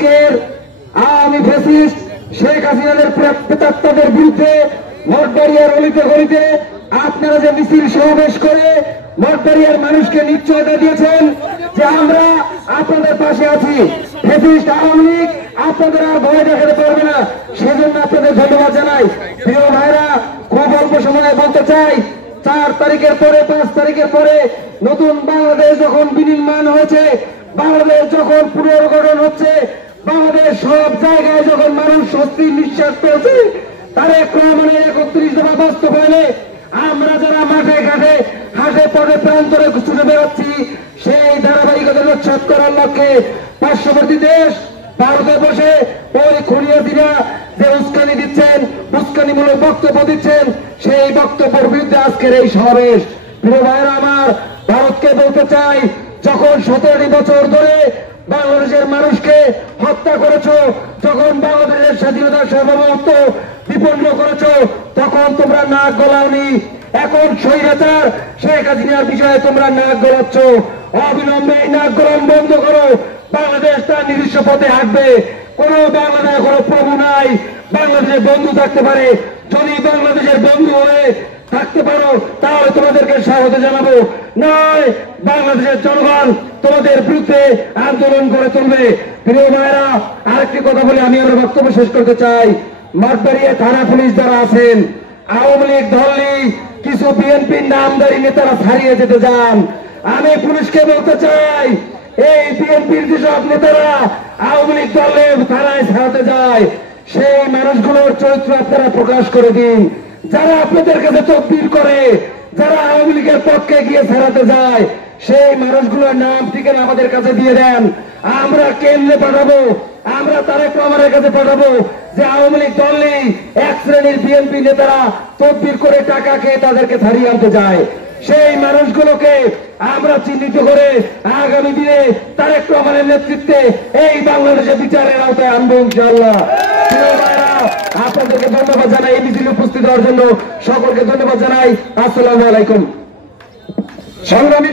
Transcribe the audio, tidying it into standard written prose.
আজকের আওয়ামী ফ্যাসিস্ট শেখ হাসিনাদের প্রেতাত্মাদের বিরুদ্ধে মঠবাড়িয়ার অলিতে গলিতে আপনারা যে মিছিল সমাবেশ করে মঠবাড়িয়ার মানুষকে নিশ্চয়তা দিয়েছেন যে আমরা আপনাদের পাশে আছি, ফ্যাসিস্ট আওয়ামী লীগ আপনাদের আর ভয় দেখাতে পারবে না, সেজন্য আপনাদের ধন্যবাদ জানাই। প্রিয় ভাইরা, খুব অল্প সময়ে বলতে চাই, 4 তারিখের পরে 5 তারিখের পরে নতুন বাংলাদেশ যখন বিনির্মাণ হয়েছে, বাংলাদেশ যখন পুনর্গঠন হচ্ছে, বাংলাদেশ সব জায়গায় যখন মানুষ স্বস্তির নিঃশ্বাস পেয়েছে, তারেক রহমানের 31 দফা বাস্তবায়নে আমরা যারা মাঠে ঘাটে হাটে পথে প্রান্তরে ছুটে বেরোচ্ছি, সেই ধারাবাহিকতা উচ্ছেদ করার লক্ষ্যে পার্শ্ববর্তী দেশ ভারতে বসে ওই খুনিয়াদিরা যে উস্কানি দিচ্ছেন, উস্কানিমূলক বক্তব্য দিচ্ছেন, সেই বক্তব্যের বিরুদ্ধে আজকের এই সমাবেশ। প্রিয় ভাইরা আমার, ভারতকে বলতে চাই, যখন 17টি বছর ধরে বাংলাদেশের মানুষকে হত্যা করেছো, যখন বাংলাদেশের স্বাধীনতার সার্বভৌমত্ব বিপন্ন করেছো, তখন তোমরা নাক গলাওনি। এখন স্বৈরাচার শেখ হাসিনার বিষয়ে তোমরা নাক গলাচ্ছ। অবিলম্বে এই নাক গলান বন্ধ করো। বাংলাদেশ তার নিজস্ব পথে হাঁটবে। কোন বাংলাদেশে কোনো প্রভু নাই, বাংলাদেশের বন্ধু থাকতে পারে। যদি বাংলাদেশের বন্ধু হয়ে থাকতে পারো তাহলে তোমাদেরকে স্বাগত জানাবো, নয় বাংলাদেশের জনগণ তোমাদের বিরুদ্ধে আন্দোলন করে তুলবে। প্রিয় ভাইরা, আরেকটি কথা বলে আমি আমার বক্তব্য শেষ করতে চাই। মঠবাড়িয়া থানা পুলিশ যারা আছেন, আওয়ামী লীগ ধরলেই কিছু বিএনপির নামধারী নেতারা ছাড়িয়ে যেতে যান। আমি পুলিশকে বলতে চাই, এই বিএনপির যেসব নেতারা আওয়ামী লীগ দলে থানায় ছাড়াতে যায়, সেই মানুষগুলোর চরিত্র আপনারা প্রকাশ করে দিন। যারা আপনাদের কাছে তকবীর করে, যারা আওয়ামী লীগের পক্ষে গিয়ে ছাড়াতে যায়, সেই মানুষগুলোর নাম ঠিকানা আমাদের কাছে দিয়ে দেন। আমরা কেন্দ্রে পাঠাবো, আমরা তারেক রহমানের কাছে পাঠাবো যে আওয়ামী লীগ দলেই এক শ্রেণীর বিএনপি নেতারা তকবীর করে টাকা খেয়ে তাদেরকে ছাড়িয়ে আনতে যায়। সেই মানুষগুলোকে আমরা চিহ্নিত করে আগামী দিনে তারেক রহমানের নেতৃত্বে এই বাংলাদেশে বিচারের আওতায় আনবো ইনশাআল্লাহ। আপনাদেরকে ধন্যবাদ জানাই, এই মিছিলে উপস্থিত হওয়ার জন্য সকলকে ধন্যবাদ জানাই। আসসালামু আলাইকুম। সংগ্রামী